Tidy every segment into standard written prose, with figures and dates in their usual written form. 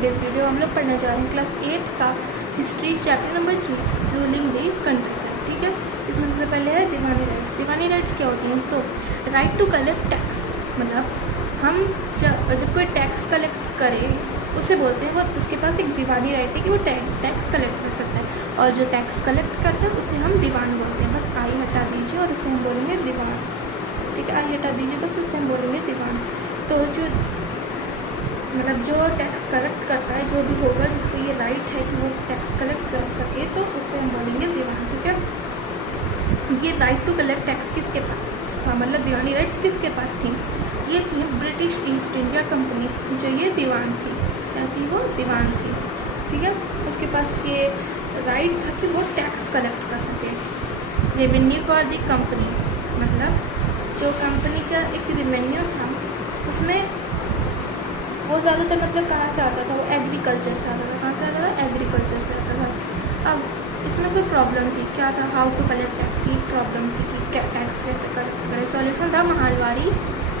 Today's video हम लोग पढ़ने जा रहे हैं क्लास 8 का history chapter number 3 ruling the country side. ठीक है, इसमें सबसे पहले है दीवानी राइट्स। दीवानी राइट्स क्या होती हैं? तो राइट टू कलेक्ट टैक्स, मतलब हम जब कोई टैक्स कलेक्ट करे उसे बोलते हैं, वो उसके पास एक दीवानी राइट है कि वो टैक्स कलेक्ट कर सकता है, और जो टैक्स कलेक्ट करता है उसे हम दीवान बोलते हैं। बस आई हटा दीजिए और उसे हम बोलेंगे दीवान। ठीक है, आई हटा दीजिए, बस उसे हम बोलेंगे दीवान। तो जो मतलब जो टैक्स कलेक्ट करता है, जो भी होगा जिसको ये राइट है कि वो टैक्स कलेक्ट कर सके, तो उसे हम बोलेंगे दीवान। ठीक है, ये राइट टू कलेक्ट टैक्स किसके पास था, मतलब दीवानी राइट्स किसके पास थी? ये थी ब्रिटिश ईस्ट इंडिया कंपनी, जो ये दीवान थी। क्या थी? वो दीवान थी। ठीक है, उसके पास ये राइट था कि वो टैक्स कलेक्ट कर सके। रेवेन्यू फॉर द कंपनी, मतलब जो कंपनी का एक रेवेन्यू था उसमें वो ज़्यादातर मतलब कहाँ से आता था? वो एग्रीकल्चर से आता था। कहाँ से आता था? एग्रीकल्चर से आता था। अब इसमें कोई प्रॉब्लम थी, क्या था? हाउ टू कलेक्ट टैक्स, ये प्रॉब्लम थी कि टैक्स कैसे कलेक्ट करें। सॉल्यूशन था महलवारी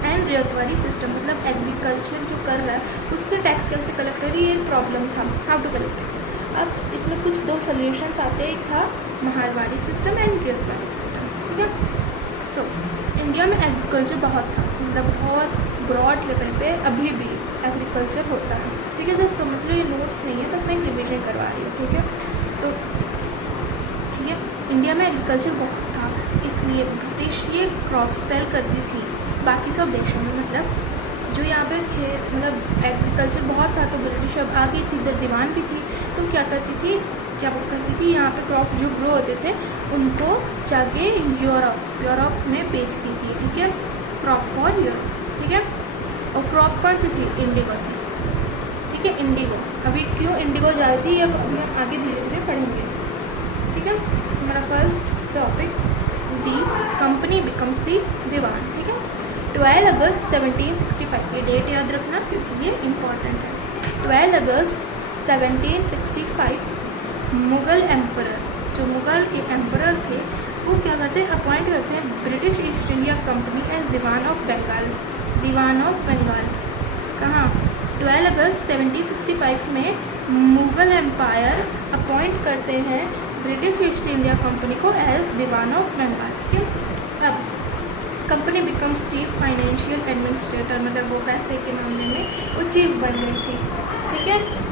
एंड रियतवारी सिस्टम, मतलब एग्रीकल्चर जो कर रहा है उससे टैक्स कैसे कलेक्ट करें, ये एक प्रॉब्लम था, हाउ टू कलेक्ट टैक्स। अब इसमें कुछ दो सोल्यूशंस आते हैं, एक था महलवारी सिस्टम एंड रियतवारी सिस्टम। ठीक है, सो इंडिया में एग्रीकल्चर बहुत था, मतलब बहुत ब्रॉड लेवल पे अभी भी एग्रीकल्चर होता है। ठीक है, तो समझ लो ये नोट्स नहीं है, बस मैं एक रिविजन करवा रही हूँ। ठीक है, तो ठीक है, इंडिया में एग्रीकल्चर बहुत था, इसलिए ब्रिटिश ये क्रॉप सेल करती थी बाकी सब देशों में। मतलब जो यहाँ पे खेत मतलब एग्रीकल्चर बहुत था, तो ब्रिटिश अब आ गई थी, इधर दीवान भी थी, तो क्या करती थी यहाँ पे क्रॉप जो ग्रो होते थे उनको जाके यूरोप में बेचती थी। ठीक है, क्रॉप फॉर यूरोप। ठीक है, और क्रॉप कौन सी थी? इंडिगो थी। ठीक है, इंडिगो। अभी क्यों इंडिगो जा रही थी, अब हम आगे धीरे धीरे पढ़ेंगे। ठीक है, हमारा first topic the company becomes the diwan. ठीक है, 12 अगस्त 1765, ये डेट याद रखना क्योंकि ये इम्पॉर्टेंट है। 12 अगस्त 1765 मुग़ल एम्परर, जो मुग़ल के एम्परर थे, वो क्या करते हैं? अपॉइंट करते हैं British East India Company as Diwan of Bengal. Diwan of Bengal कहाँ? 12 अगस्त 1765 में मुग़ल एम्पायर अपॉइंट करते हैं ब्रिटिश ईस्ट इंडिया कंपनी को एज दीवान ऑफ बंगाल। ठीक है, अब company becomes chief financial administrator, मतलब वो पैसे के मामले में वो चीफ बन गई थी। ठीक है,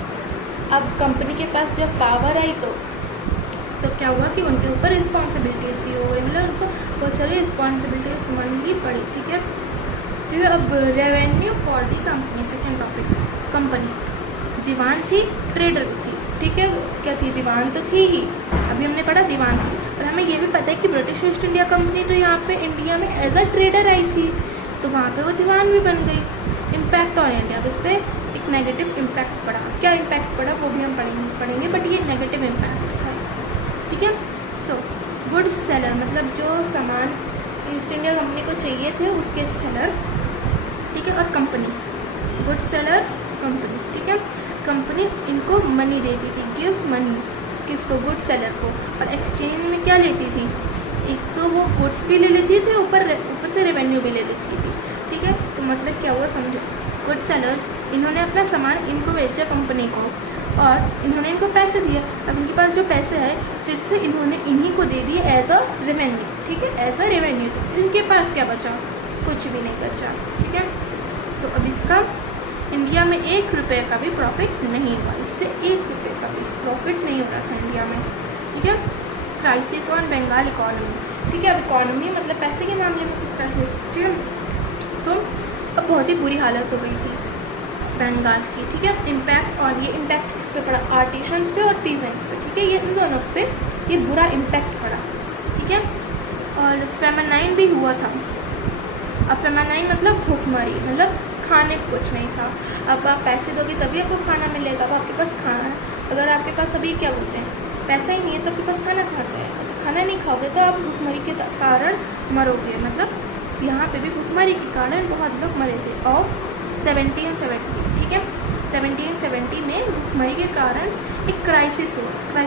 अब कंपनी के पास जब पावर आई तो क्या हुआ कि उनके ऊपर रिस्पॉन्सिबिलिटीज़ भी हो गई, मतलब उनको बहुत सारी रिस्पॉन्सिबिलिटीज समझनी पड़ी। ठीक है, फिर अब revenue for the company, second topic. Company दीवान थी, ट्रेडर भी थी। ठीक है, क्या थी? दीवान तो थी ही, अभी हमने पढ़ा दीवान थी, और हमें ये भी पता है कि ब्रिटिश ईस्ट इंडिया कंपनी तो यहाँ पे इंडिया में एज अ ट्रेडर आई थी, तो वहाँ पे वो दीवान भी बन गई। इम्पैक्ट ऑन इंडिया, इस पर एक नेगेटिव इम्पैक्ट पड़ा। क्या इम्पैक्ट पड़ा वो भी हम पढ़ेंगे, बट ये नेगेटिव इम्पैक्ट था। ठीक है, सो गुड्स सेलर, मतलब जो सामान ईस्ट इंडिया कंपनी को चाहिए थे उसके सेलर। ठीक है, और कंपनी, गुड सेलर कंपनी। ठीक है, कंपनी इनको मनी देती थी, गिव्स मनी किसको? गुड सेलर को, और एक्सचेंज में क्या लेती थी? एक तो वो गुड्स भी ले लेती थी, ऊपर से रेवेन्यू भी ले लेती थी। ठीक है, तो मतलब क्या हुआ समझो, गुड सेलर्स इन्होंने अपना सामान इनको बेचा कंपनी को, और इन्होंने इनको पैसे दिए। अब इनके पास जो पैसे है फिर से इन्होंने इन्हीं को दे दिए एज अ रेवेन्यू। ठीक है, एज अ रेवेन्यू, तो इनके पास क्या बचा? कुछ भी नहीं बचा। ठीक है, तो अब इसका इंडिया में 1 रुपये का भी प्रॉफिट नहीं हुआ, इससे 1 रुपये का भी प्रॉफिट नहीं हो रहा था इंडिया में। ठीक है, क्राइसिस ऑन बंगाल इकोनॉमी। ठीक है, अब इकोनॉमी मतलब पैसे के मामले में क्राइसिस। ठीक है, तो अब बहुत ही बुरी हालत हो गई थी बंगाल की। ठीक है, इम्पैक्ट ऑन, ये इम्पैक्ट किस पे पड़ा? आर्टिशंस पे और पीजेंट्स पे। ठीक है, ये इन दोनों पे ये बुरा इम्पैक्ट पड़ा। ठीक है, और फेमिनाइन भी हुआ था। अब फेमिनाइन मतलब भूखमरी, मतलब खाने को कुछ नहीं था। अब आप पैसे दोगे तभी आपको खाना मिलेगा, अब आपके पास खाना, अगर आपके पास अभी क्या बोलते हैं पैसा ही नहीं है तो आपके पास खाना कहाँ से आएगा? तो खाना नहीं खाओगे तो आप भूखमरी के कारण मरोगे। मतलब यहाँ पे भी भूखमरी के कारण बहुत लोग मरे थे। ऑफ 1770, ठीक है, 1770 में भूखमरी के कारण एक क्राइसिस हुआ था।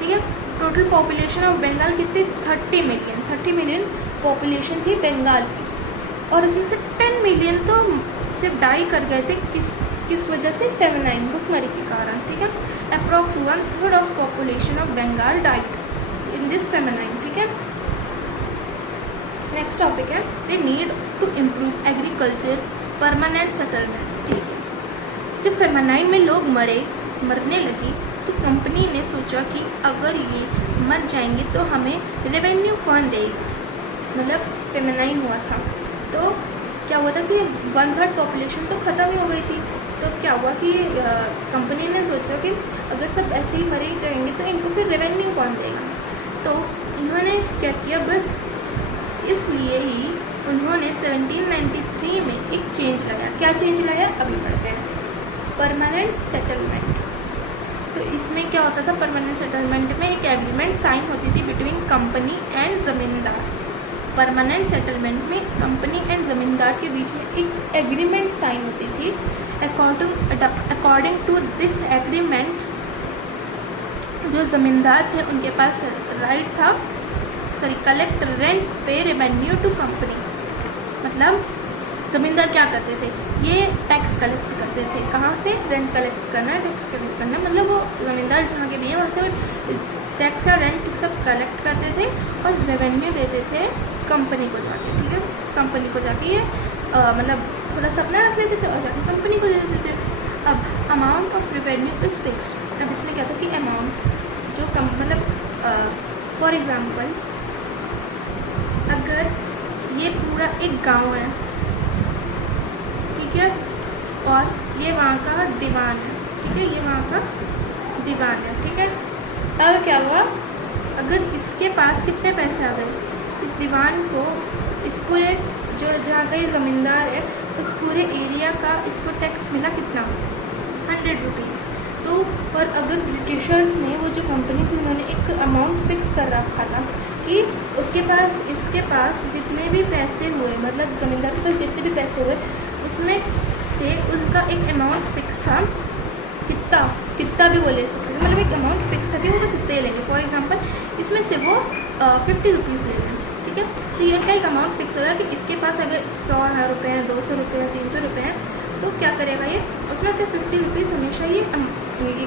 ठीक है, टोटल पॉपुलेशन ऑफ बंगाल कितनी? 30 मिलियन पॉपुलेशन थी बंगाल की, और उसमें से 10 मिलियन तो सिर्फ डाई कर गए थे। किस वजह से? फेमिनाइन, भुखमरी के कारण, ठीक है। Approx 1/3 of population of Bengal died in this famine, ठीक है। नेक्स्ट टॉपिक है they need to improve agriculture permanent settlement, ठीक है। जब फेमिनाइन में लोग मरने लगी तो कंपनी ने सोचा कि अगर ये मर जाएंगे तो हमें रेवेन्यू कौन देगा, मतलब फेमिनाइन हुआ था तो क्या हुआ था कि 1/3 पॉपुलेशन तो ख़त्म ही हो गई थी। तो क्या हुआ कि कंपनी ने सोचा कि अगर सब ऐसे ही मरे ही जाएंगे तो इनको फिर रेवेन्यू कौन देगा। तो इन्होंने क्या किया, बस इसलिए ही उन्होंने 1793 में एक चेंज लाया। क्या चेंज लाया अभी पढ़ते हैं, परमानेंट सेटलमेंट। तो इसमें क्या होता था, परमानेंट सेटलमेंट में एक एग्रीमेंट साइन होती थी बिटवीन कंपनी एंड ज़मींदार। परमानेंट सेटलमेंट में कंपनी एंड ज़मींदार के बीच में एक एग्रीमेंट साइन होती थी। अकॉर्डिंग टू दिस एग्रीमेंट जो ज़मींदार थे उनके पास राइट था कलेक्ट रेंट पे रेवेन्यू टू कंपनी। मतलब ज़मींदार क्या करते थे, ये टैक्स कलेक्ट करते थे। कहाँ से? रेंट कलेक्ट करना, टैक्स कलेक्ट करना, मतलब वो ज़मींदार जहाँ के भी हैं वहाँ से टैक्स या रेंट सब कलेक्ट करते थे और रेवेन्यू देते थे कंपनी को जाके, ठीक है। कंपनी को जाके ये मतलब थोड़ा सा अपना रख लेते थे और जाके कंपनी को दे देते थे। अब amount of revenue is fixed. अब इसमें क्या था कि अमाउंट जो मतलब फॉर एग्ज़ाम्पल अगर ये पूरा एक गांव है, ठीक है, और ये वहाँ का दीवान है, ठीक है, ये वहाँ का दीवान है, ठीक है। अब क्या हुआ, अगर इसके पास कितने पैसे आ गए, इस दीवान को, इस पूरे जो जहाँ का ये ज़मींदार है उस पूरे एरिया का इसको टैक्स मिला कितना, 100 रुपीज़। तो और अगर ब्रिटिशर्स ने वो जो कंपनी थी उन्होंने एक अमाउंट फिक्स कर रखा था कि उसके पास इसके पास जितने भी पैसे हुए, मतलब ज़मींदार के पास जितने भी पैसे हुए उसमें से उसका एक अमाउंट फिक्स था, कितना भी वो ले सकते थे, मतलब एक अमाउंट फिक्स था कि वो बस इतने लेंगे। फॉर एग्जांपल इसमें से वो 50 रुपीज़ ले लें, ठीक है। तो ये का एक अमाउंट फिक्स होगा कि इसके पास अगर 100 रुपये हैं, 200 रुपये हैं, 300 रुपये हैं, तो क्या करेगा ये, उसमें से 50 रुपीज़ हमेशा ये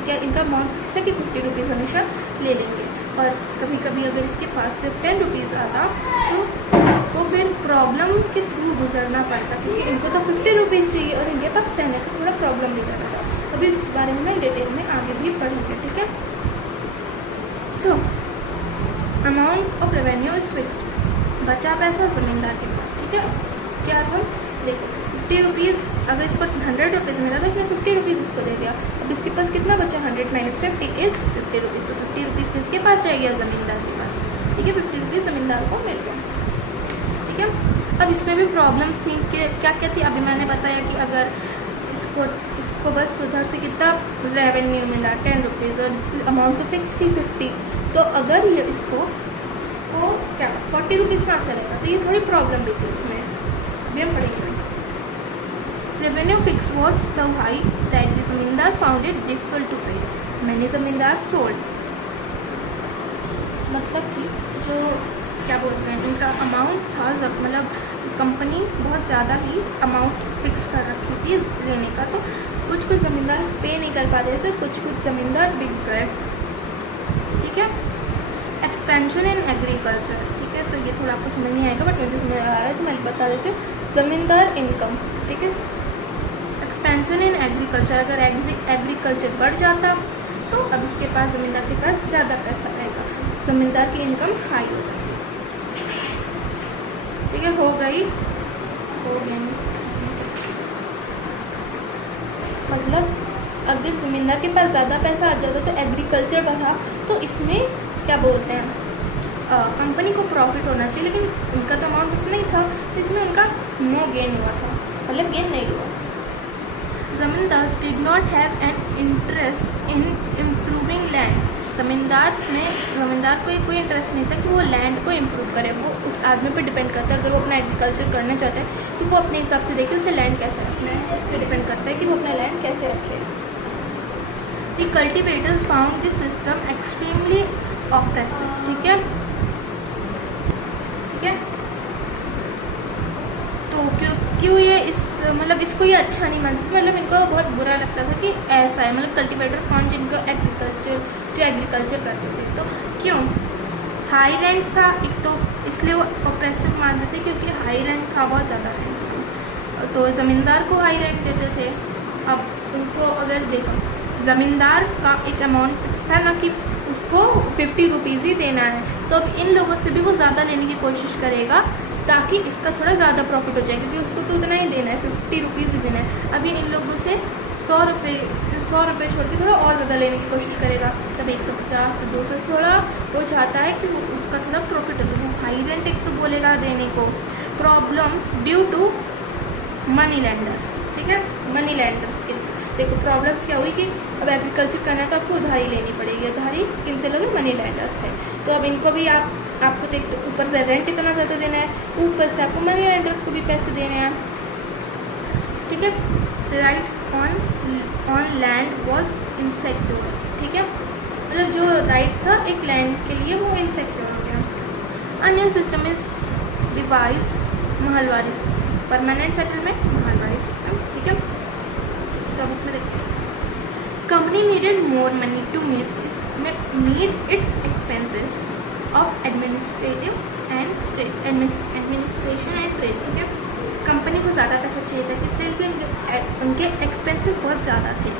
क्या इनका अमाउंट फिक्स था कि 50 रुपीज़ हमेशा ले लेंगे। और कभी कभी अगर इसके पास सिर्फ 10 रुपीज़ आता तो इसको फिर प्रॉब्लम के थ्रू गुजरना पड़ता, क्योंकि इनको तो 50 रुपीज़ चाहिए और इनके पास 10 है, तो थोड़ा प्रॉब्लम भी करना था। अभी इस बारे में डिटेल में आगे भी पढ़ेंगे, ठीक है। So amount of revenue is fixed, बचा पैसा ज़मींदार के पास, ठीक है। क्या था, देखो 50 रुपीज़, अगर इसको 100 रुपीज़ मिला तो इसने 50 रुपीज़ इसको दे दिया। अब इसके पास कितना बचा, 100 - 50 इज़ 50 रुपीज़। तो 50 रुपीज़ किसके पास रह गया, ज़मींदार के पास, ठीक है। 50 रुपीज़ ज़मींदार को मिल गया, ठीक है। अब इसमें भी प्रॉब्लम्स थी कि क्या क्या थी, अभी मैंने बताया कि अगर इसको बस उधर से कितना रेवेन्यू मिला 10 रुपीज़ और अमाउंट तो फिक्स थी 50, तो अगर ये इसको क्या 40 रुपीज़ कहाँ से रहेगा, तो ये थोड़ी प्रॉब्लम भी थी इसमें, भी हम पढ़ेंगे। Revenue fix was so high that the ज़मींदार फाउंड इट डिफिकल्ट टू पे, मैनी ज़मींदार सोल्ड। मतलब कि जो क्या बोलते हैं इनका अमाउंट था, मतलब कंपनी बहुत ज़्यादा ही अमाउंट फिक्स कर रखी थी लेने का, तो कुछ ज़मींदार पे नहीं कर पाते थे, कुछ ज़मींदार बिक गए, ठीक है। एक्सपेंशन इन एग्रीकल्चर, ठीक है, तो ये थोड़ा आपको समझ नहीं आएगा बट मुझे समझ आ रहा है तो मैं बता देती हूँ। ज़मींदार इनकम, ठीक है। एक्सपेंशन इन एग्रीकल्चर, अगर एग्रीकल्चर बढ़ जाता तो अब इसके पास ज़मींदार के पास ज़्यादा पैसा रहेगा, ज़मींदार की इनकम हाई हो जाती है, ठीक है। हो गई मतलब अगर ज़मींदार के पास ज़्यादा पैसा आ जाता तो एग्रीकल्चर बढ़ा तो इसमें क्या बोलते हैं कंपनी को प्रॉफिट होना चाहिए, लेकिन उनका तो अमाउंट उतना ही था तो इसमें उनका नो गेन हुआ था, मतलब गेन नहीं हुआ। Zamindars did not have an interest in improving land, ज़मींदार को कोई इंटरेस्ट नहीं था कि वो लैंड को इम्प्रूव करे, वो उस आदमी पर डिपेंड करता है। अगर वो अपना एग्रीकल्चर करना चाहता है तो वो अपने हिसाब से देखे उसे लैंड कैसे रखना है, उस पर डिपेंड करता है कि वो अपना लैंड कैसे रखे। The cultivators found this system extremely oppressive, ठीक है, ठीक है। तो क्यों ये इस मतलब इसको ये अच्छा नहीं मानते, मतलब इनको बहुत बुरा लगता था कि ऐसा है, मतलब कल्टीवेटर्स कौन जिनको एग्रीकल्चर करते थे। तो क्यों हाई रेंट था एक तो, इसलिए वो ऑप्रेसिव मानते थे क्योंकि हाई रेंट था, बहुत ज़्यादा रेंट था, तो ज़मींदार को हाई रेंट देते थे। अब उनको अगर देखो ज़मींदार का एक अमाउंट फिक्स था ना कि उसको 50 रुपीज़ ही देना है, तो अब इन लोगों से भी वो ज़्यादा लेने की कोशिश करेगा ताकि इसका थोड़ा ज़्यादा प्रॉफिट हो जाए, क्योंकि उसको तो उतना ही देना है, 50 रुपीज़ ही देना है। अभी इन लोगों से 100 रुपये छोड़ के थोड़ा और ज़्यादा लेने की कोशिश करेगा, तब 150 तो 200 से थोड़ा वो चाहता है कि उसका थोड़ा प्रॉफिट हो। तो वो हाई रेंट एक तो बोलेगा देने को। Problems due to moneylenders, ठीक है, मनी लैंडर्स के देखो प्रॉब्लम्स क्या हुई कि अब एग्रीकल्चर करना है तो आपको उधारी लेनी पड़ेगी। उधारी किन से लोगे, मनी लैंडर्स है। तो अब इनको भी आपको तो ऊपर से रेंट इतना ज़्यादा देना है, ऊपर से आपको मनी लैंडर्स को भी पैसे देने हैं, ठीक है। Rights on land was insecure, ठीक है, मतलब जो राइट था एक लैंड के लिए वो इनसेक्योर हो गया। A new system is devised, Mahalwari system, permanent settlement, Mahalwari system, ठीक है। तो अब इसमें देखते हैं, company needed more money to meet its expenses of administration and trade, ठीक है। कंपनी को ज़्यादा पैसा चाहिए था, इसलिए क्योंकि उनके एक्सपेंसेस बहुत ज़्यादा थे,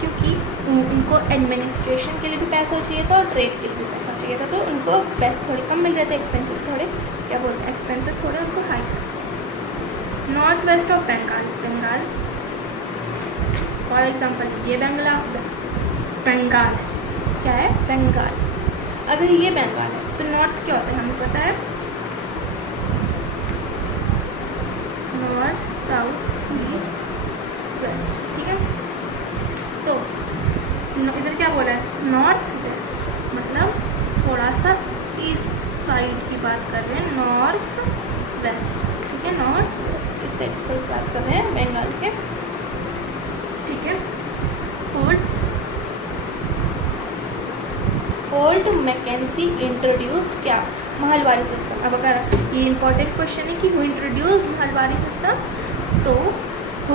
क्योंकि उनको एडमिनिस्ट्रेशन के लिए भी पैसा चाहिए था और ट्रेड के लिए भी पैसा चाहिए था, तो उनको पैसे थोड़े कम मिल रहे थे, एक्सपेंसेस थोड़े क्या बोलते हैं, एक्सपेंसेस थोड़े उनको हाई थे। North west of Bengal for example, ये बंगाल क्या है, बंगाल। अगर ये बंगाल है तो नॉर्थ क्या होता है हमें पता है, नॉर्थ साउथ ईस्ट वेस्ट, ठीक है। तो इधर क्या बोला है, नॉर्थ वेस्ट, मतलब थोड़ा सा ईस्ट साइड की बात कर रहे हैं, नॉर्थ वेस्ट, ठीक है, नॉर्थ वेस्ट इस साइड से बात कर रहे हैं बंगाल के, ठीक है। ओल्ड मैकेंजी इंट्रोड्यूस्ड क्या, महलवारी सिस्टम। अब अगर ये इंपॉर्टेंट क्वेश्चन है कि हु इंट्रोड्यूस्ड महलवारी सिस्टम, तो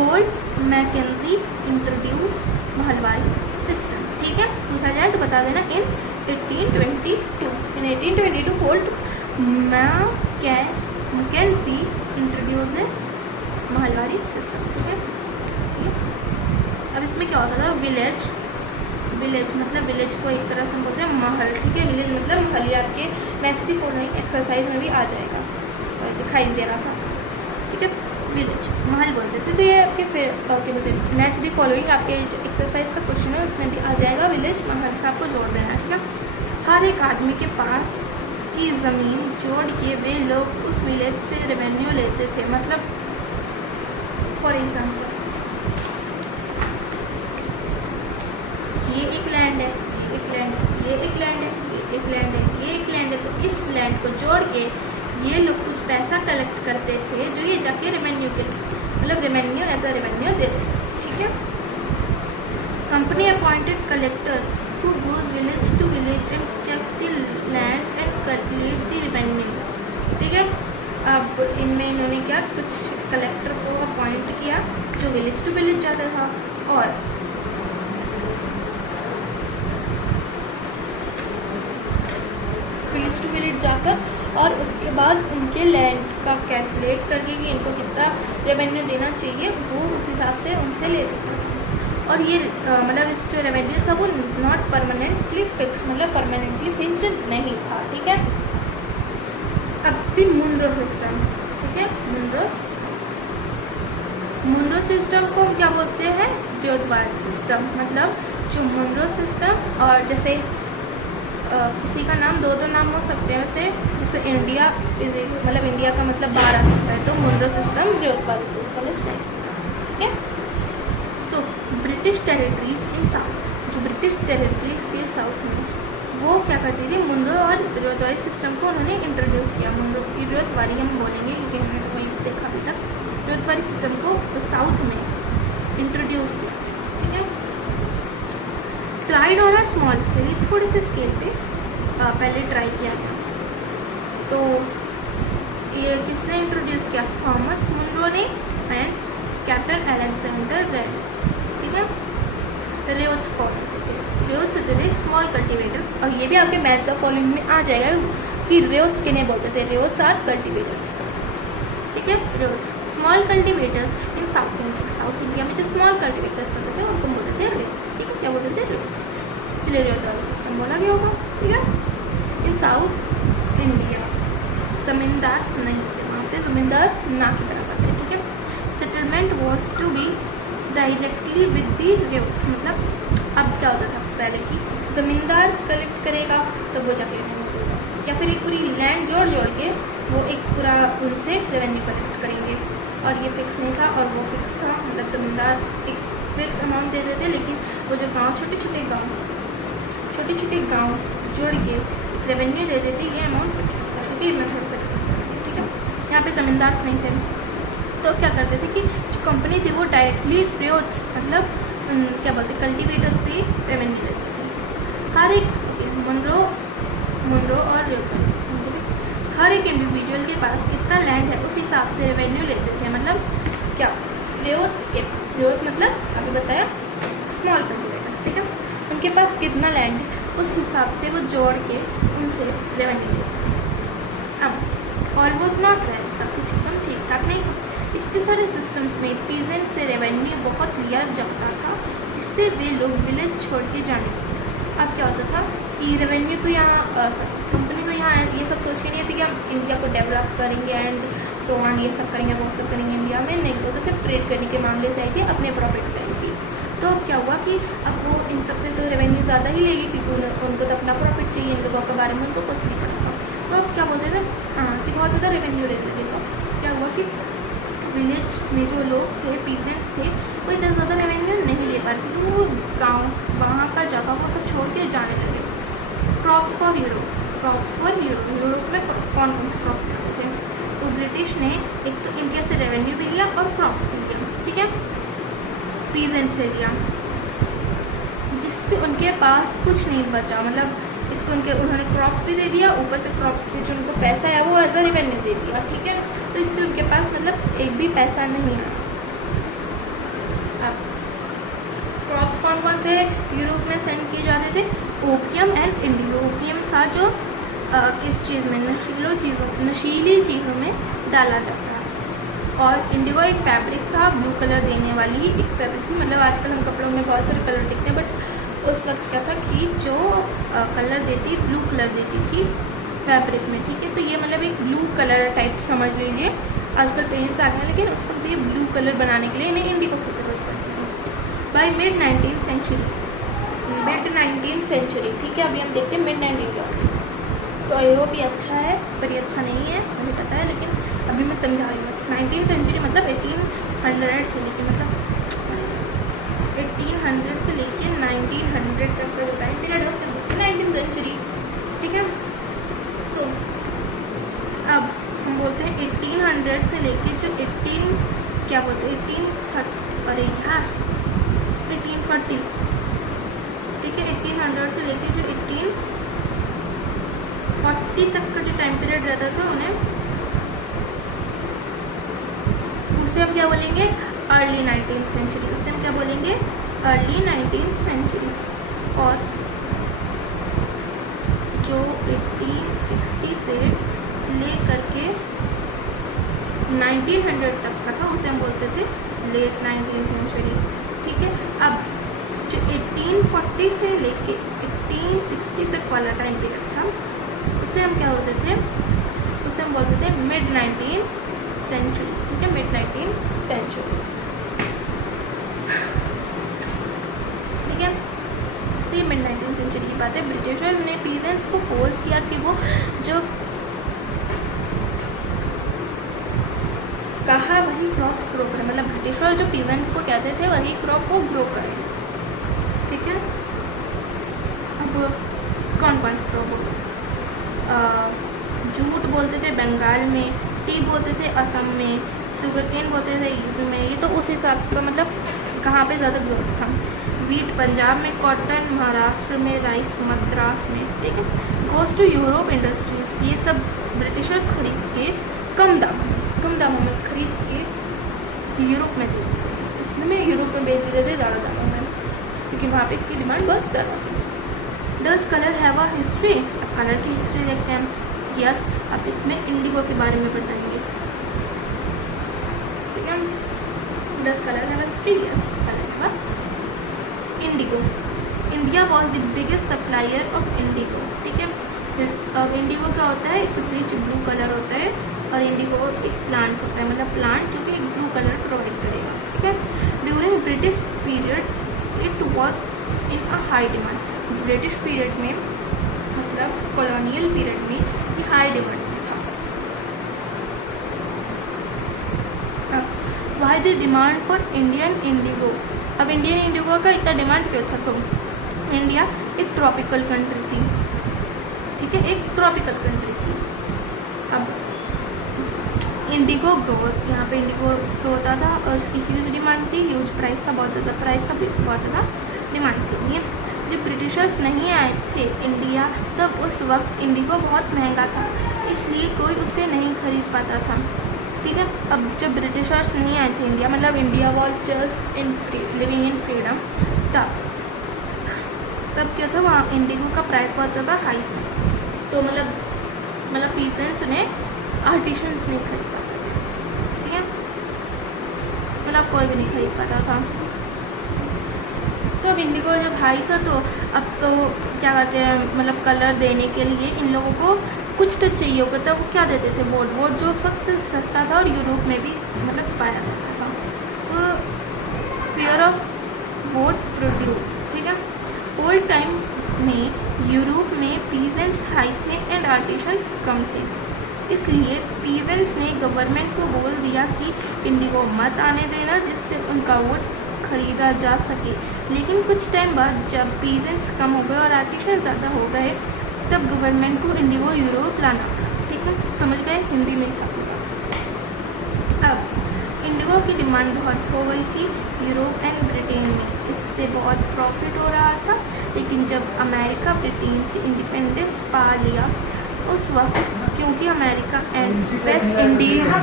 Holt Mackenzie introduced Mahalwari system, ठीक है। पूछा जाए तो बता देना in 1822 Holt Mackenzie introduced Mahalwari system, ठीक है। अब इसमें क्या होता था, विलेज मतलब विलेज को एक तरह से हम बोलते हैं महल, ठीक है। विलेज मतलब महल, आपके मैथ्स की फॉलोइंग एक्सरसाइज में भी आ जाएगा, दिखाई दे रहा था, ठीक है। विलेज महल बोलते थे, तो ये आपके फिर क्या बोलते हैं, मैच दी फॉलोइंग आपके जो एक्सरसाइज का क्वेश्चन है उसमें भी आ जाएगा, विलेज महल से आपको जोड़ देना है, ठीक है। हर एक आदमी के पास की ज़मीन जोड़ के वे लोग उस विलेज से रेवेन्यू लेते थे, मतलब फॉर एग्जाम्पल ये एक लैंड है, ये एक लैंड है, ये एक लैंड है, ये एक लैंड है, ये एक लैंड है, तो इस लैंड को जोड़ के ये लोग कुछ पैसा कलेक्ट करते थे, जो ये जाके रेवेन्यू के मतलब रेवेन्यू एज अ रेवेन्यू देते थे, ठीक है। Company appointed collector who goes village to village and checks the land and calculate the revenue, ठीक है। अब इनमें इन्होंने क्या, कुछ कलेक्टर को अपॉइंट किया जो विलेज टू विलेज जाता था, और विलेज टू विलेज जाकर और उसके बाद उनके लैंड का कैलकुलेट करके कि इनको कितना रेवेन्यू देना चाहिए, वो उस हिसाब से उनसे ले लेता था। और ये मतलब इस जो रेवेन्यू था वो नॉट परमानेंटली फिक्स, मतलब परमानेंटली फिक्स्ड नहीं था, ठीक है। अब थी मुनरो सिस्टम, ठीक है, मुनरो सिस्टम को हम क्या बोलते हैं, ब्योतवारी सिस्टम, मतलब जो मुनरो सिस्टम, और जैसे किसी का नाम दो नाम हो सकते हैं वैसे, जैसे इंडिया मतलब इंडिया का मतलब भारत होता है, तो मुनरो सिस्टम ब्योतवारी सिस्टम इससे, ठीक है। तो ब्रिटिश टेरिटरीज इन साउथ, जो ब्रिटिश टेरिटरीज के साउथ में वो क्या करती थी, मुनरो और ब्योतवारी सिस्टम को उन्होंने इंट्रोड्यूस किया। मुनरो की ब्योतवारी हम बोलेंगे क्योंकि हमने तो वहीं देखा अभी तक, ब्योतवारी सिस्टम को साउथ में इंट्रोड्यूस किया, ठीक है। Tried on a small scale, थोड़े से स्केल पे पहले ट्राई किया गया, तो ये किसने इंट्रोड्यूस किया, थॉमस मुनरो ने कैप्टन अलेक्जेंडर रेड, ठीक है। रेड्स कौन होते थे? रेड्स होते थे स्मॉल कल्टिवेटर्स, और ये भी आपके मैथ का फॉलोइंग में आ जाएगा कि रेड्स किन्हें बोलते थे। रेड्स आर कल्टिवेटर्स, ठीक है। रेड्स स्मॉल कल्टिवेटर्स इन साउथ इंडिया, साउथ इंडिया में जो स्मॉल कल्टिवेटर्स होते थे उनको बोलते थे रेड्स, ठीक है। क्या बोलते थे? रेड्स, इसलिए रेड वाला सिस्टम बोला गया होगा, ठीक है। इन साउथ इंडिया जमींदार नहीं थे, वहाँ पे जमींदार ना के बराबर थे, ठीक है। Settlement was to be directly with the ryots, मतलब अब क्या होता था पहले की ज़मींदार कलेक्ट करेगा तो वो जाके रेवेन्यू देगा, या फिर एक पूरी लैंड जोड़ के वो एक पूरा उनसे रेवेन्यू कलेक्ट करेंगे, और ये फिक्स नहीं था और वो फिक्स था, मतलब ज़मींदार एक फिक्स अमाउंट दे देते, लेकिन वो जो गांव छोटे छोटे गांव जोड़ के रेवेन्यू दे देते, ये अमाउंट फिक्स होता है, क्योंकि मेथड से फिक्स करते हैं, ठीक है। यहाँ पे ज़मींदार नहीं थे, तो क्या करते थे कि जो कंपनी थी वो डायरेक्टली रेड्स मतलब क्या बोलते कल्टिवेटर से रेवेन्यू लेते थे। हर एक मुनरो और रेड वाला सिस्टम, ठीक है। हर एक इंडिविजुअल के पास कितना लैंड है उस हिसाब से रेवेन्यू लेते थे, मतलब क्या रेड्स के पास, रेड मतलब अभी बताया स्मॉल कल्टिवेटर्स, ठीक है, उनके पास कितना लैंड है उस हिसाब से वो जोड़ के उनसे रेवेन्यू लेते थे। अब ऑलमोस्ट नॉट वेल, सब कुछ एकदम ठीक ठाक नहीं था। इतने सारे सिस्टम्स में पीजेंट से रेवेन्यू बहुत लिया जाता था, जिससे वे लोग विलेज छोड़ के जाने लगे। अब क्या होता था कि रेवेन्यू तो यहाँ कंपनी तो यहाँ ये सब सोच के नहीं आती कि हम इंडिया को डेवलप करेंगे एंड सो ऑन, ये सब करेंगे वो सब करेंगे इंडिया में, नहीं, वो तो सिर्फ ट्रेड करने के मामले से आई थी, अपने प्रॉफिट से आई थी। तो अब क्या हुआ कि अब वो इन सब से तो रेवेन्यू ज़्यादा ही लेगी, क्योंकि उनको तो अपना प्रॉफिट चाहिए, इन लोगों के बारे में उनको कुछ नहीं पता था। तो अब क्या बोलते थे कि बहुत ज़्यादा रेवेन्यू रेट लगेगा। क्या हुआ कि विलेज में जो लोग थे, पीजेंट्स थे, वो इतना ज़्यादा रेवेन्यू नहीं ले पा रहे, क्योंकि वो गाँव वहाँ का जगह वो सब छोड़ के जाने लगे। क्रॉप्स फॉर यूरोप में कौन कौन से क्रॉप्स चलते थे? तो ब्रिटिश ने एक तो इंडिया से रेवेन्यू भी लिया और क्रॉप्स भी लिया, ठीक है, पीजेंट से लिया, जिससे उनके पास कुछ नहीं बचा। मतलब एक तो उन्होंने क्रॉप्स भी दे दिया, ऊपर से क्रॉप्स से जो उनको पैसा है वो एज अ रेवेन्यू दे दिया, ठीक है। तो इससे उनके पास मतलब एक भी पैसा नहीं आया। अब क्रॉप्स कौन कौन से यूरोप में सेंड किए जाते थे? Opium and Indigo. ओपियम था जो किस चीज़ में, नशीली चीज़ों में डाला जाता है, और इंडिगो एक फैब्रिक था, ब्लू कलर देने वाली ही एक फैब्रिक थी। मतलब आजकल हम कपड़ों में बहुत सारे कलर दिखते हैं, बट उस वक्त क्या था कि जो कलर देती, ब्लू कलर देती थी फैब्रिक में, ठीक है। तो ये मतलब एक ब्लू कलर टाइप समझ लीजिए। आजकल पेंट्स आ गए हैं, लेकिन उस वक्त ये ब्लू कलर बनाने के लिए इन्हें इंडिगो की जरूरत पड़ती थी। बाई मिड 19th सेंचुरी, ठीक है। अभी हम देखते हैं मिड 19th, तो आई होप ये अच्छा है, पर ये अच्छा नहीं है मुझे पता है, लेकिन अभी मैं समझा रही हूँ बस। 19th सेंचुरी मतलब 1800 से लेके, मतलब 1800 से लेके 1900 तक का जो टाइम पीरियड है उसे बोलते हैं 19th सेंचुरी, ठीक है। सो अब हम बोलते हैं 1800 से लेके जो 1830, अरे यार 1840, ठीक है। 1800 से लेके जो 1840 तक का जो टाइम पीरियड रहता था उन्हें, उसे हम क्या बोलेंगे? Early 19th century. उसे हम क्या बोलेंगे? Early 19th century. और जो 1860 से ले करके 1900 तक का था उसे हम बोलते थे लेट 19th सेंचुरी, ठीक है। अब जो 1840 से लेके 1860 तक वाला टाइम पीरियड था उसे हम क्या बोलते थे? उसे हम बोलते थे मिड 19th सेंचुरी, ठीक है, मिड 19th सेंचुरी, ठीक है। तो ये मिड 19th सेंचुरी की बात है। ब्रिटिशर्स ने पीजेंट्स को फोर्स किया कि वो जो कहा वही क्रॉप्स ग्रो करें, मतलब ब्रिटिशर जो पीजेंट्स को कहते थे वही क्रॉप को ग्रो करें, ठीक है। अब कौन कौन से क्रॉप बोलते थे? जूट बोलते थे बंगाल में, टी बोलते थे असम में, शुगर केन बोलते थे यूपी में। ये तो उस हिसाब का मतलब कहाँ पे ज़्यादा ग्रोथ था। वीट पंजाब में, कॉटन महाराष्ट्र में, राइस मद्रास में, ठीक है। गोज टू यूरोप इंडस्ट्रीज, ये सब ब्रिटिशर्स खरीद के कम दामों में खरीद के यूरोप में भेज देते थे। इसमें यूरोप में भेज देते थे ज़्यादा दामों में, क्योंकि वहाँ पे इसकी डिमांड बहुत ज़्यादा थी। Does colour have a history? अब कलर की हिस्ट्री देखते हैं। यस, अब इसमें इंडिगो के बारे में बताएंगे, ठीक है। Does colour have a history? Yes, colour have a history. Indigo, India was the biggest supplier of Indigo, ठीक है। अब इंडिगो क्या होता है? एक रिच ब्लू कलर होता है, और इंडिगो एक प्लांट होता है, मतलब प्लांट जो कि एक ब्लू कलर प्रोवाइड करेगा, ठीक है। During British period it was in a high demand. British period में, मतलब कॉलोनियल पीरियड में ये हाई डिमांड में था। अब why the demand for Indian Indigo? अब इंडियन इंडिगो का इतना डिमांड क्यों था? तो इंडिया एक ट्रॉपिकल कंट्री थी, ठीक है, एक ट्रॉपिकल कंट्री थी। अब इंडिगो ग्रोस, यहाँ पे इंडिगो ग्रो होता था और उसकी ह्यूज डिमांड थी, ह्यूज प्राइस था, बहुत ज़्यादा प्राइस था, बहुत ज़्यादा डिमांड थी। ये जब ब्रिटिशर्स नहीं आए थे इंडिया, तब उस वक्त इंडिगो बहुत महंगा था, इसलिए कोई उसे नहीं खरीद पाता था, ठीक है। अब जब ब्रिटिशर्स नहीं आए थे इंडिया, मतलब India was just in living in freedom, तब क्या था, वहाँ इंडिगो का प्राइस बहुत ज़्यादा हाई था, तो मतलब पीजेंट्स उन्हें आर्टिशंस नहीं खरीद पाते थे, ठीक है, मतलब कोई भी नहीं खरीद पाता था। तो अब इंडिगो जब हाई था, तो अब तो क्या कहते हैं, मतलब कलर देने के लिए इन लोगों को कुछ तो चाहिए होगा, तो वो क्या देते थे? वोट। वोट जो उस वक्त सस्ता था और यूरोप में भी मतलब पाया जाता था, तो फियर ऑफ वोट प्रोड्यूस, ठीक है। ओल्ड टाइम में यूरोप में पीजेंट्स हाई थे एंड आर्टिशंस कम थे, इसलिए पीजेंट्स ने गवर्नमेंट को बोल दिया कि इंडिगो मत आने देना, जिससे उनका वोट खरीदा जा सके। लेकिन कुछ टाइम बाद जब पीजेंट्स कम हो गए और आर्टिशन ज़्यादा हो गए, तब गवर्नमेंट को इंडिगो यूरोप लाना पड़ा, ठीक है, समझ गए, हिंदी में था पूरा। अब इंडिगो की डिमांड बहुत हो गई थी यूरोप एंड ब्रिटेन में, इससे बहुत प्रॉफिट हो रहा था। लेकिन जब अमेरिका ब्रिटेन से इंडिपेंडेंस पा लिया, उस वक्त क्योंकि अमेरिका एंड वेस्ट इंडीज़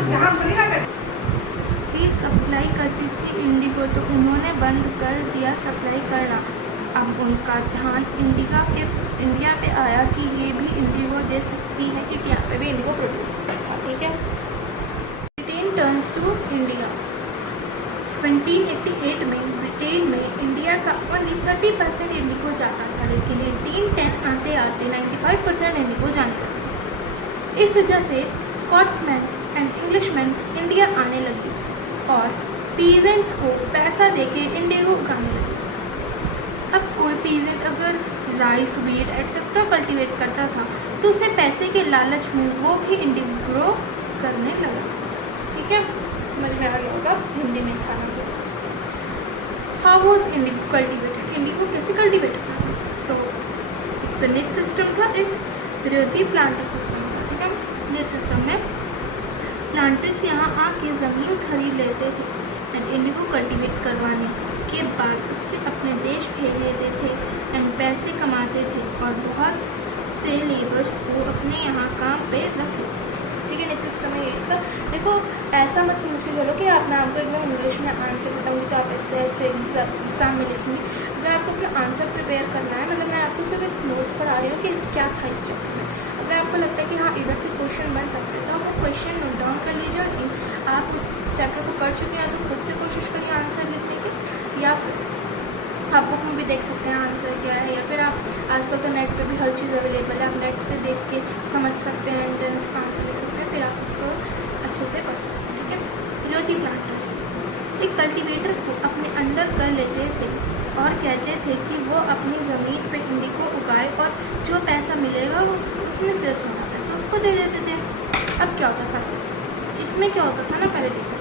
भी सप्लाई करती थी इंडिगो, तो उन्होंने बंद कर दिया सप्लाई करना। अब उनका ध्यान इंडिया पे आया कि ये भी इंडिगो दे सकती है, क्योंकि यहाँ पे भी इंडिगो प्रोड्यूस होता था, ठीक है। Britain turns to India. 1788 में ब्रिटेन में इंडिया का ओनली 30% इंडिगो जाता था, लेकिन 1810 आते आते 95% इंडिगो जाने लगा। इस वजह से स्कॉट्समैन एंड इंग्लिशमैन इंडिया आने लगे और पीजेंट्स को पैसा देके इंडिगो उगाने लगे। अब कोई पीजेंट अगर राइस, वीट एटसेट्रा कल्टीवेट करता था, तो उसे पैसे के लालच में वो भी इंडिगो ग्रो करने लगा, ठीक है, समझ में आ गया होगा, हिंदी में था। How was Indigo cultivated? Indigo कैसे कल्टिवेट होता था? तो नेट सिस्टम था, एक रेती प्लांटर सिस्टम था, ठीक है। नेट सिस्टम में प्लांटर्स यहाँ आके ज़मीन खरीद लेते थे एंड इंडिगो कल्टिवेट करवाने के बाद उससे अपने देश भेज देते थे एंड पैसे कमाते थे और बहुत से लेबर्स को अपने यहाँ काम पे रख लेते थे, ठीक है। नेक्स्ट सिस्टम में ये था। देखो, ऐसा मत समझ के बोलो कि आप मैं आपको एकदम इंग्लिश में आंसर बताऊंगी तो आप ऐसे एग्जाम में लिखेंगे। अगर आपको अपना आंसर प्रिपेयर करना है, मतलब मैं आपको सिर्फ एक नोट्स पढ़ा रही हूँ कि क्या था इस चैप्टर में। अगर आपको लगता है कि हाँ इधर से क्वेश्चन बन सकते हैं, तो आप क्वेश्चन नोट डाउन कर लीजिए और आप उस चैप्टर को पढ़ चुके हैं तो खुद से कोशिश करिए आंसर लिखने की, या फिर आप बुक में भी देख सकते हैं आंसर क्या है, या फिर आप आजकल तो नेट पे भी हर चीज़ अवेलेबल है, आप नेट से देख के समझ सकते हैं, देन उसका आंसर लिख सकते हैं, फिर आप इसको अच्छे से पढ़ सकते हैं, ठीक है। रेती प्लांटर्स एक कल्टीवेटर को अपने अंडर कर लेते थे और कहते थे कि वो अपनी ज़मीन पे इंडिगो उगाए और जो पैसा मिलेगा वो उसमें से थोड़ा पैसा उसको दे देते थे। अब क्या होता था इसमें, क्या होता था ना, पहले देखो,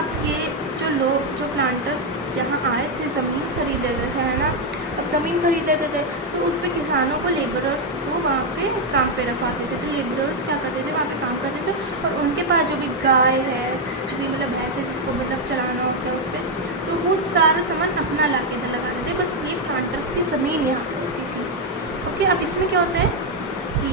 अब ये जो प्लांटर्स यहाँ आए थे ज़मीन खरीद लेते थे, है ना। अब ज़मीन खरीद लेते थे तो उस पर किसानों को, लेबरर्स को वहाँ पे काम पे रखवाते थे। तो लेबरर्स क्या करते थे, वहाँ पे काम करते थे और उनके पास जो भी गाय है, जो भी मतलब भैंस है जिसको मतलब चलाना होता है उस पर, तो वो सारा सामान अपना ला के लगा देते थे। बस ये प्लांटर्स की ज़मीन यहाँ पर होती थी, ओके। अब इसमें क्या होता है कि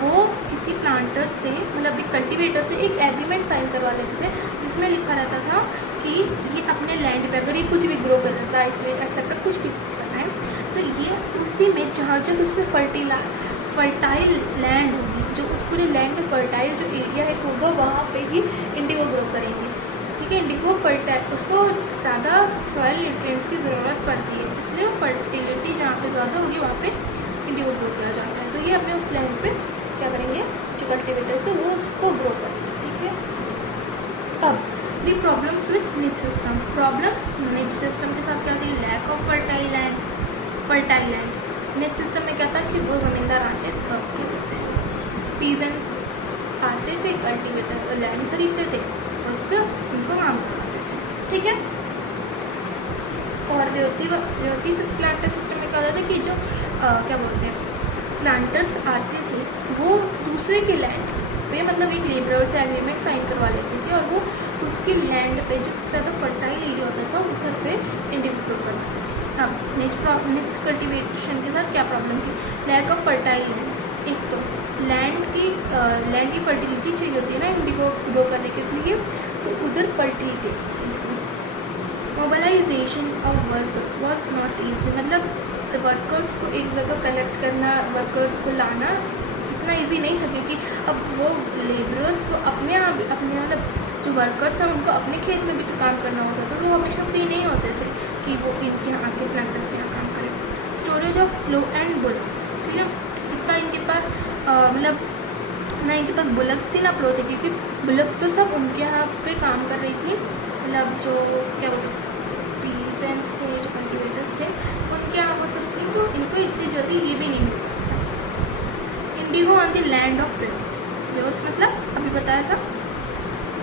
वो किसी किसी प्लांटर से, मतलब एक कल्टीवेटर से एक एग्रीमेंट साइन करवा लेते थे जिसमें लिखा रहता था कि ये अपने लैंड पे अगर ये कुछ भी ग्रो कर रहा है, आइसोलेट एक्सेट्रा कुछ भी करना है, तो ये उसी में जहाँ जो उससे फर्टाइल लैंड होगी, जो उस पूरे लैंड में फर्टाइल जो एरिया है होगा, वहाँ पे ही इंडिगो ग्रो करेंगे। ठीक है, इंडिगो फर्टाइल, उसको ज़्यादा सॉइल न्यूट्रिएंट्स की ज़रूरत पड़ती है, इसलिए फर्टिलिटी जहाँ पे ज़्यादा होगी वहाँ पे इंडिगो ग्रो किया जाता है। तो ये अपने उस लैंड पे क्या करेंगे, जो कल्टिवेटर से वो उसको ग्रो करेंगे। ठीक है, अब दी प्रॉब्लम्स विथ निच सिस्टम। प्रॉब्लम निच सिस्टम के साथ क्या थी, लैक ऑफ फर्टाइल लैंड। निच सिस्टम में क्या था कि वो ज़मींदार आते थे, पीजेंट्स आते थे, कल्टिवेटर लैंड खरीदते थे, उस पर उनको काम करवाते थे। ठीक है, और रेवती प्लांटर सिस्टम में क्या होता था कि जो क्या बोलते हैं, प्लांटर्स आते थे वो दूसरे के लैंड पे, मतलब एक लेबरर से एग्रीमेंट साइन करवा लेते थे और वो उसकी लैंड पे जो सबसे ज़्यादा फर्टाइल एरिया होता था उधर पे इंडिगो ग्रो करवाते थे। अब नेक्स्ट कल्टिवेशन के साथ क्या प्रॉब्लम थी, लैक ऑफ फर्टाइल लैंड। एक तो लैंड की फर्टिलिटी चाहिए होती है ना इंडिगो ग्रो करने के लिए, तो उधर फर्टिलिटी थी। Mobilization of workers was not easy, मतलब वर्कर्स को एक जगह कलेक्ट करना, वर्कर्स को लाना इतना इजी नहीं था, क्योंकि अब वो लेबरर्स को अपने मतलब जो वर्कर्स हैं उनको अपने खेत में भी तो काम करना होता था, तो वो हमेशा फ्री नहीं होते थे कि वो इनके यहाँ आके प्लांटर से यहाँ काम करें। Storage of plough and bullocks. ठीक है, इतना इनके पास मतलब ना इनके पास बुलक्स थी ना प्लो थे, क्योंकि बुलक्स तो सब उनके यहाँ पे काम कर रही थी, मतलब जो क्या बोलते पीजेंट्स थे, जो कल्टिवेटर्स थे, तो उनके यहाँ वो सब थी, तो इनको इतनी जल्दी ये भी नहीं मिलता था। Indigo on the land of रेव्स मतलब अभी बताया था।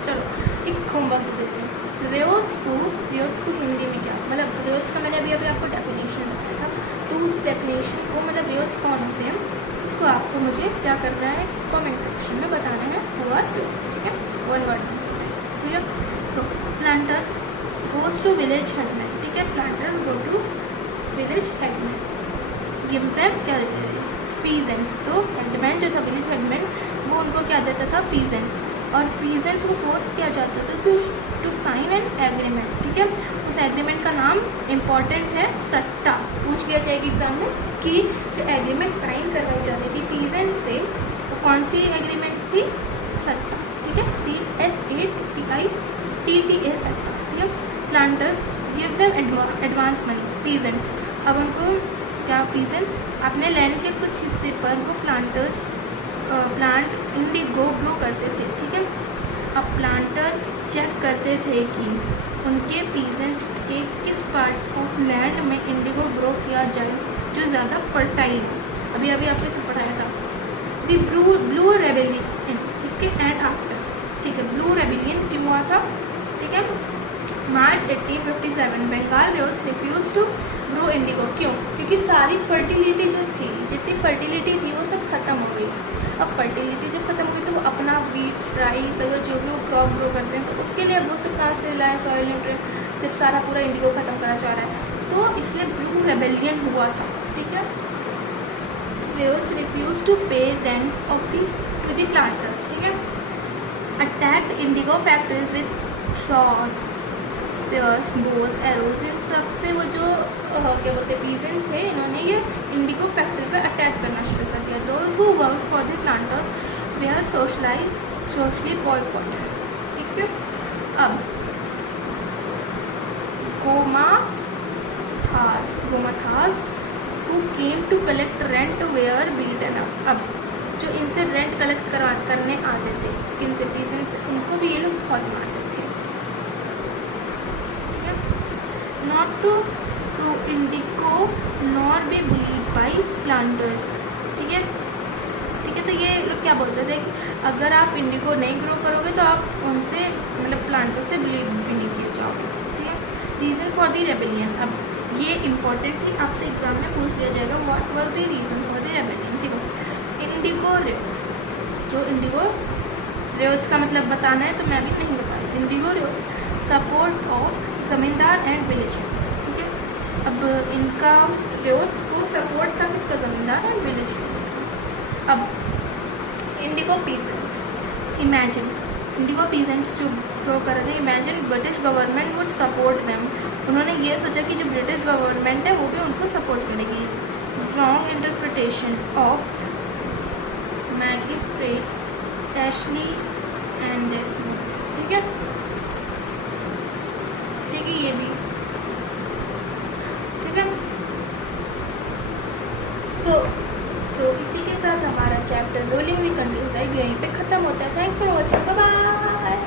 चलो एक होमवर्क दे देते हैं। रेव्स को हिंदी में क्या, मतलब रेव्स का मैंने अभी आपको डेफिनेशन बताया था, तो उस डेफिनेशन को, मतलब रेव्स कौन होते हैं उसको आपको मुझे क्या करना है, कमेंट सेक्शन में बताना है हु आर रेव्स। ठीक है, वन वर्ड आंसर है। ठीक है, so planters goes to village headman. ठीक है, planters go to village headman, gives them क्या देते थे, पीजेंट्स। तो हेडमैन जो था विलेज हेडमैन, वो उनको क्या देता था, पीजेंट्स, और पीजेंट्स को फोर्स किया जाता था टू साइन एन एग्रीमेंट। ठीक है, उस एग्रीमेंट का नाम इम्पॉर्टेंट है सट्टा, पूछ लिया जाएगा एग्जाम में कि जो एग्रीमेंट साइन करवाई जाती थी पीजेंट से, वो कौन सी एग्रीमेंट थी, सट्टा। ठीक है, CSATTA सट्टा। ठीक है, planters give them advance money, peasants, अब उनको क्या, पीजेंट्स अपने लैंड के कुछ हिस्से पर वो प्लांट इंडिगो ग्रो करते थे। ठीक है, अब प्लांटर चेक करते थे कि उनके पीजेंट्स के किस पार्ट ऑफ लैंड में इंडिगो ग्रो किया जाए जो ज़्यादा फर्टाइल है। अभी आपके से पढ़ाया था द ब्लू रेबेलियन। ठीक है, एंड आफ्टर। ठीक है, ब्लू रेबेलियन क्यों हुआ था, ठीक है, March 1857 Bengal ryots refuse to grow indigo. क्यों, क्योंकि सारी फर्टिलिटी जो थी, जितनी फर्टिलिटी थी वो सब खत्म हो गई। अब फर्टिलिटी जब खत्म हो गई तो वो अपना वीट, राइस, अगर जो भी वो क्रॉप ग्रो करते हैं तो उसके लिए वो सब कहाँ से लाए, सॉइल न्यूट्रिएंट, जब सारा पूरा इंडिगो खत्म करा जा रहा है, तो इसलिए ब्लू रेबेलियन हुआ था। ठीक है, ryots refuse to pay rents to the planters. ठीक है, attacked indigo factories with shots, spears, bows, arrows, इन सब से वो जो क्या बोलते हैं पीजेंट थे, इन्होंने ये इंडिगो फैक्ट्री पे अटैक करना शुरू कर दिया। Those who work for the planters were socially boycotted. ठीक है, अब gomasthas who came to collect rent were beaten up. अब जो इनसे रेंट कलेक्ट करने आते थे, किनसे, पीजेंट से, उनको भी ये लोग बहुत मारते थे। Not to sow indigo nor be bullied by planter। ठीक है, तो ये लोग क्या बोलते थे कि अगर आप इंडिगो नहीं ग्रो करोगे तो आप उनसे, मतलब प्लांटों से बुलीड भी नहीं किए जाओगे। ठीक है, रीज़न फॉर द रेबेलियन। अब ये इंपॉर्टेंट है, आपसे एग्जाम में पूछ लिया जाएगा, what was the reason for the rebellion. ठीक है, इंडिगो रेव्स, जो इंडिगो रेव्स का मतलब बताना है तो मैं भी नहीं बता रही। इंडिगो रेव्स सपोर्ट ऑफ ज़मींदार एंड विलेज। ठीक है, अब इनका रेव्स को सपोर्ट था किसका, ज़मींदार एंड विलेज। अब Indigo peasants, imagine Indigo peasants जो ग्रो कर रहे थे, imagine British government would support them, उन्होंने ये सोचा कि जो ब्रिटिश गवर्नमेंट है वो भी उनको सपोर्ट करेगी। Wrong interpretation of magistrate Ashley and Desmond, ठीक है ये भी ठीक है। सो इसी के साथ हमारा chapter rolling the countryside यहीं पे ख़त्म होता है। Thanks for watching, bye bye.